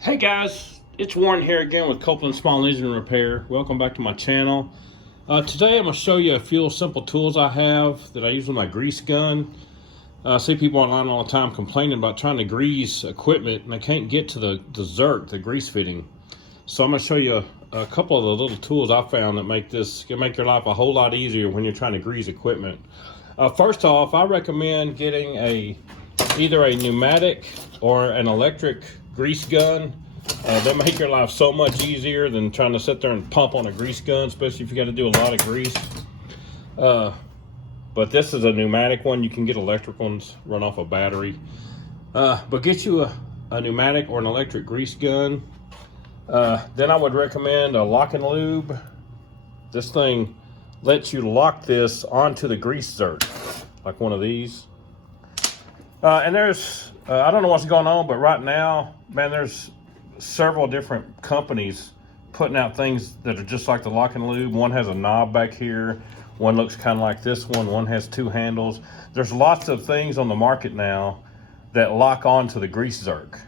Hey guys, it's Warren here again with Copeland Small Engine Repair. Welcome back to my channel. Today I'm going to show you a few simple tools I have that I use with my grease gun. I see people online all the time complaining about trying to grease equipment and they can't get to the Zerk, the grease fitting. So I'm going to show you a couple of the little tools I found that make your life a whole lot easier when you're trying to grease equipment. First off, I recommend getting either a pneumatic or an electric grease gun. They make your life so much easier than trying to sit there and pump on a grease gun, especially if you got to do a lot of grease. But this is a pneumatic one. You can get electric ones, run off a battery. But get you a pneumatic or an electric grease gun. Then I would recommend a lock and lube. This thing lets you lock this onto the grease zerk, like one of these. And there's, I don't know what's going on, but right now, man, there's several different companies putting out things that are just like the lock and lube. One has a knob back here. One looks kind of like this one. One has two handles. There's lots of things on the market now that lock onto the grease zerk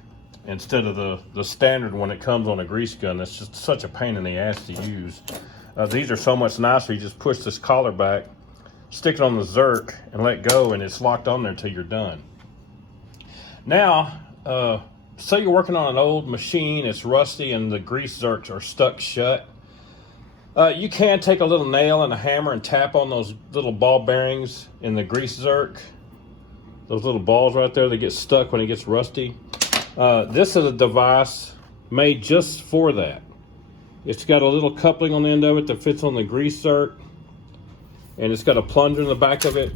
instead of the standard one that comes on a grease gun. That's just such a pain in the ass to use. These are so much nicer. You just push this collar back, stick it on the zerk, and let go, and it's locked on there until you're done. Now, say you're working on an old machine, it's rusty, and the grease zerks are stuck shut. You can take a little nail and a hammer and tap on those little ball bearings in the grease zerk. Those little balls right there that get stuck when it gets rusty. This is a device made just for that. It's got a little coupling on the end of it that fits on the grease zerk, and it's got a plunger in the back of it.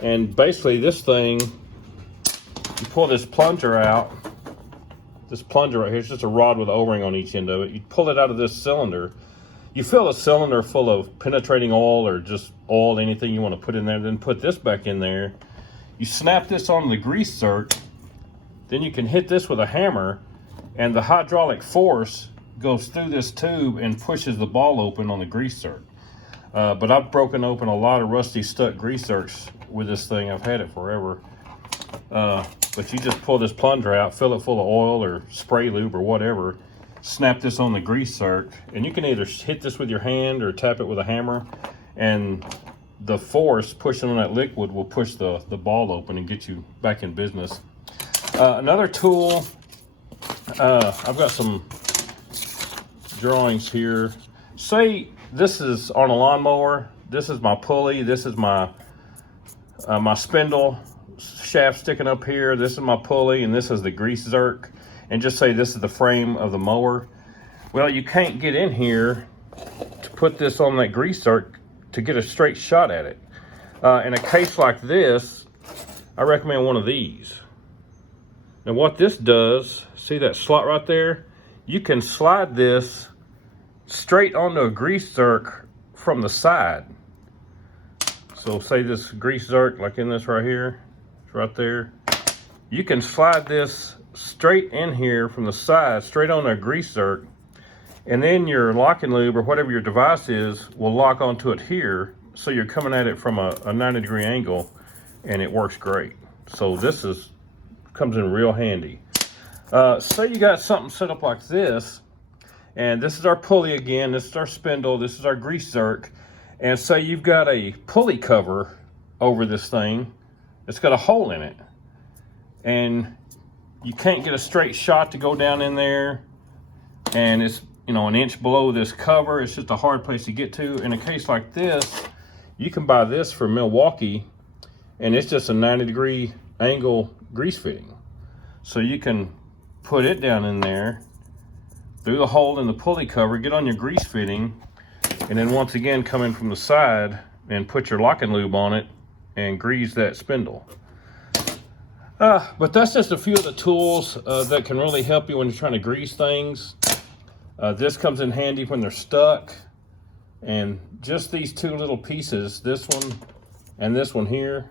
And basically this thing, you pull this plunger out. This plunger right here, it's just a rod with an O-ring on each end of it. You pull it out of this cylinder. You fill a cylinder full of penetrating oil or just oil, anything you want to put in there, then put this back in there. You snap this on the grease zerk, then you can hit this with a hammer, and the hydraulic force goes through this tube and pushes the ball open on the grease zerk. But I've broken open a lot of rusty stuck grease zerks with this thing. I've had it forever. But you just pull this plunger out, fill it full of oil or spray lube or whatever, snap this on the grease zerk, and you can either hit this with your hand or tap it with a hammer, and the force pushing on that liquid will push the ball open and get you back in business. Another tool, I've got some drawings here. Say this is on a lawnmower, this is my pulley, this is my spindle shaft sticking up here, this is my pulley, and this is the grease zerk, and just say this is the frame of the mower. Well, you can't get in here to put this on that grease zerk to get a straight shot at it. In a case like this, I recommend one of these. Now what this does, see that slot right there? You can slide this straight onto a grease zerk from the side. So say this grease zerk, like in this right here, it's right there. You can slide this straight in here from the side, straight on a grease zerk, and then your lock and lube or whatever your device is will lock onto it here, so you're coming at it from a 90-degree angle, and it works great. So this comes in real handy. Say you got something set up like this, and this is our pulley again, this is our spindle, this is our grease zerk, and say you've got a pulley cover over this thing. It's got a hole in it, and you can't get a straight shot to go down in there, and it's, you know, an inch below this cover. It's just a hard place to get to. In a case like this, you can buy this from Milwaukee, and it's just a 90-degree angle grease fitting. So you can put it down in there through the hole in the pulley cover, get on your grease fitting, and then once again come in from the side and put your lock and lube on it and grease that spindle. But that's just a few of the tools that can really help you when you're trying to grease things. This comes in handy when they're stuck, and just these two little pieces, this one and this one here,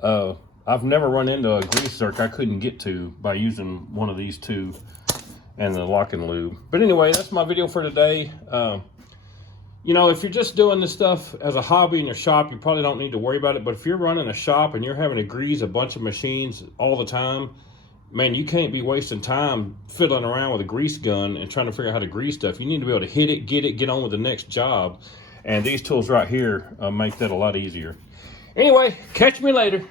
I've never run into a grease zerk I couldn't get to by using one of these two and the lock and lube. But anyway, that's my video for today. You know, if you're just doing this stuff as a hobby in your shop, you probably don't need to worry about it. But if you're running a shop and you're having to grease a bunch of machines all the time, man, you can't be wasting time fiddling around with a grease gun and trying to figure out how to grease stuff. You need to be able to hit it, get on with the next job. And these tools right here make that a lot easier. Anyway, catch me later.